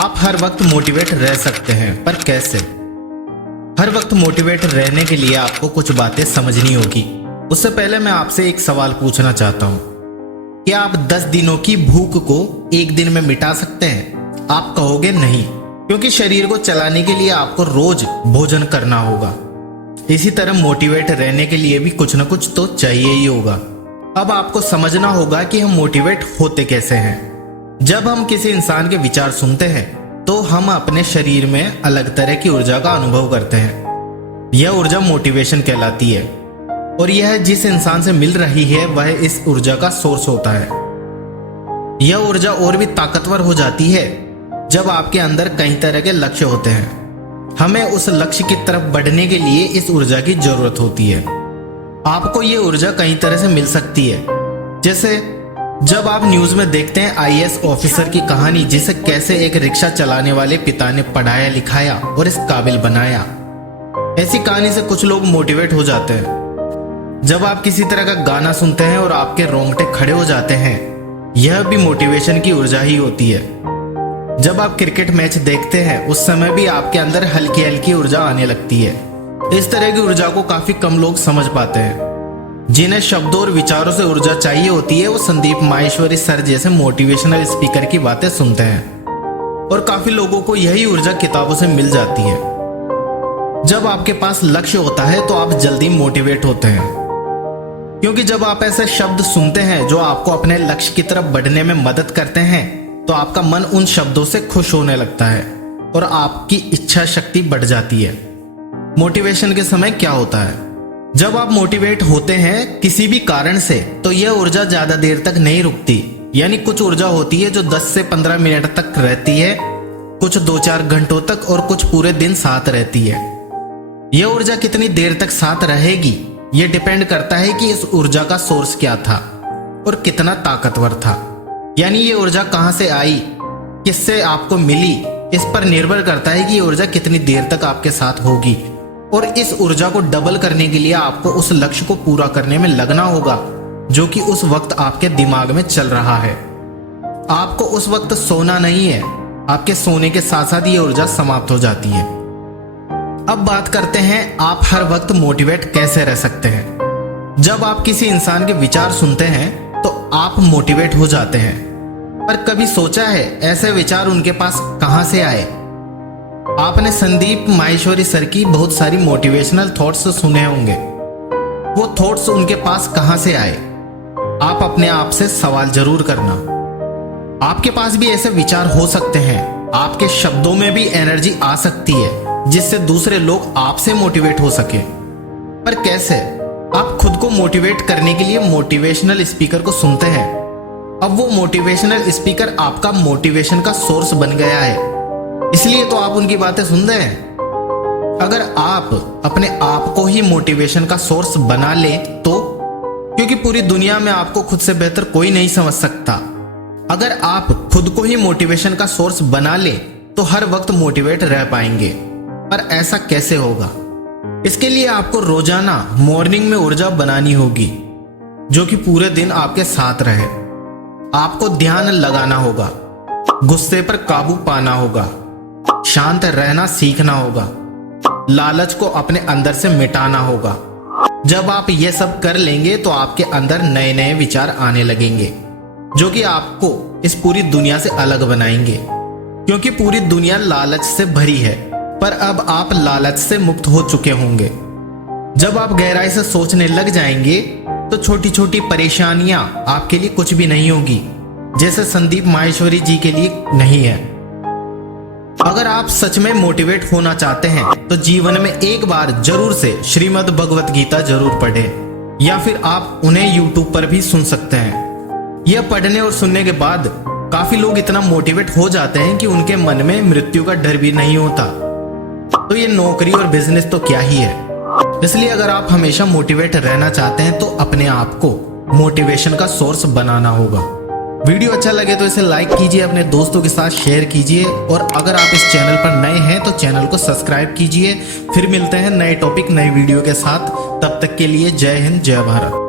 आप हर वक्त मोटिवेट रह सकते हैं, पर कैसे? हर वक्त मोटिवेट रहने के लिए आपको कुछ बातें समझनी होगी। उससे पहले मैं आपसे एक सवाल पूछना चाहता हूं। क्या आप 10 दिनों की भूख को एक दिन में मिटा सकते हैं? आप कहोगे नहीं, क्योंकि शरीर को चलाने के लिए आपको रोज भोजन करना होगा। इसी तरह मोटिवेट रहने के लिए भी कुछ न कुछ तो चाहिए ही होगा। अब आपको समझना होगा कि हम मोटिवेट होते कैसे हैं। जब हम किसी इंसान के विचार सुनते हैं तो हम अपने शरीर में अलग तरह की ऊर्जा का अनुभव करते हैं। यह ऊर्जा मोटिवेशन कहलाती है और यह जिस इंसान से मिल रही है वह इस ऊर्जा का सोर्स होता है। यह ऊर्जा और भी ताकतवर हो जाती है जब आपके अंदर कई तरह के लक्ष्य होते हैं। हमें उस लक्ष्य की तरफ बढ़ने के लिए इस ऊर्जा की जरूरत होती है। आपको यह ऊर्जा कई तरह से मिल सकती है, जैसे जब आप न्यूज में देखते हैं आईएएस ऑफिसर की कहानी, जिसे कैसे एक रिक्शा चलाने वाले पिता ने पढ़ाया लिखाया और इस काबिल बनाया। ऐसी कहानी से कुछ लोग मोटिवेट हो जाते हैं। जब आप किसी तरह का गाना सुनते हैं और आपके रोंगटे खड़े हो जाते हैं, यह भी मोटिवेशन की ऊर्जा ही होती है। जब आप क्रिकेट मैच देखते हैं उस समय भी आपके अंदर हल्की हल्की ऊर्जा आने लगती है। इस तरह की ऊर्जा को काफी कम लोग समझ पाते हैं। जिन्हें शब्दों और विचारों से ऊर्जा चाहिए होती है वो संदीप माहेश्वरी सर जैसे मोटिवेशनल स्पीकर की बातें सुनते हैं, और काफी लोगों को यही ऊर्जा किताबों से मिल जाती है। जब आपके पास लक्ष्य होता है तो आप जल्दी मोटिवेट होते हैं, क्योंकि जब आप ऐसे शब्द सुनते हैं जो आपको अपने लक्ष्य की तरफ बढ़ने में मदद करते हैं तो आपका मन उन शब्दों से खुश होने लगता है और आपकी इच्छा शक्ति बढ़ जाती है। मोटिवेशन के समय क्या होता है? जब आप मोटिवेट होते हैं किसी भी कारण से तो यह ऊर्जा ज्यादा देर तक नहीं रुकती। यानी कुछ ऊर्जा होती है जो 10 से 15 मिनट तक रहती है, कुछ 2-4 घंटों तक और कुछ पूरे दिन साथ रहती है। यह ऊर्जा कितनी देर तक साथ रहेगी यह डिपेंड करता है कि इस ऊर्जा का सोर्स क्या था और कितना ताकतवर था। यानी ये ऊर्जा कहां से आई, किससे आपको मिली, इस पर निर्भर करता है कि ये ऊर्जा कितनी देर तक आपके साथ होगी। और इस ऊर्जा को डबल करने के लिए आपको उस लक्ष्य को पूरा करने में लगना होगा जो कि उस वक्त आपके दिमाग में चल रहा है। आपको उस वक्त सोना नहीं है, आपके सोने के साथ साथ ये ऊर्जा समाप्त हो जाती है। अब बात करते हैं आप हर वक्त मोटिवेट कैसे रह सकते हैं। जब आप किसी इंसान के विचार सुनते हैं तो आप मोटिवेट हो जाते हैं, पर कभी सोचा है ऐसे विचार उनके पास कहां से आए? आपने संदीप माहेश्वरी सर की बहुत सारी मोटिवेशनल थॉट्स सुने होंगे। वो थॉट्स उनके पास कहां से आए? आप अपने आप से सवाल जरूर करना। आपके पास भी ऐसे विचार हो सकते हैं। आपके शब्दों में भी एनर्जी आ सकती है जिससे दूसरे लोग आपसे मोटिवेट हो सके। पर कैसे? आप खुद को मोटिवेट करने के लिए मोटिवेशनल स्पीकर को सुनते हैं। अब वो मोटिवेशनल स्पीकर आपका मोटिवेशन का सोर्स बन गया है, इसलिए तो आप उनकी बातें सुन रहे हैं। अगर आप अपने आप को ही मोटिवेशन का सोर्स बना ले तो, क्योंकि पूरी दुनिया में आपको खुद से बेहतर कोई नहीं समझ सकता। अगर आप खुद को ही मोटिवेशन का सोर्स बना ले तो हर वक्त मोटिवेट रह पाएंगे। पर ऐसा कैसे होगा? इसके लिए आपको रोजाना मॉर्निंग में ऊर्जा बनानी होगी जो कि पूरे दिन आपके साथ रहे। आपको ध्यान लगाना होगा, गुस्से पर काबू पाना होगा, शांत रहना सीखना होगा, लालच को अपने अंदर से मिटाना होगा। जब आप ये सब कर लेंगे तो आपके अंदर नए नए विचार आने लगेंगे जो कि आपको इस पूरी दुनिया से अलग बनाएंगे, क्योंकि पूरी दुनिया लालच से भरी है। पर अब आप लालच से मुक्त हो चुके होंगे। जब आप गहराई से सोचने लग जाएंगे तो छोटी छोटी परेशानियां आपके लिए कुछ भी नहीं होगी, जैसे संदीप माहेश्वरी जी के लिए नहीं है। अगर आप सच में मोटिवेट होना चाहते हैं तो जीवन में एक बार जरूर से श्रीमद् भगवत गीता जरूर पढ़ें, या फिर आप उन्हें यूट्यूब पर भी सुन सकते हैं। यह पढ़ने और सुनने के बाद काफी लोग इतना मोटिवेट हो जाते हैं कि उनके मन में मृत्यु का डर भी नहीं होता। तो ये नौकरी और बिजनेस तो क्या ही है। इसलिए अगर आप हमेशा मोटिवेट रहना चाहते हैं तो अपने आप को मोटिवेशन का सोर्स बनाना होगा। वीडियो अच्छा लगे तो इसे लाइक कीजिए, अपने दोस्तों के साथ शेयर कीजिए, और अगर आप इस चैनल पर नए हैं तो चैनल को सब्सक्राइब कीजिए। फिर मिलते हैं नए टॉपिक नए वीडियो के साथ। तब तक के लिए जय हिंद जय भारत।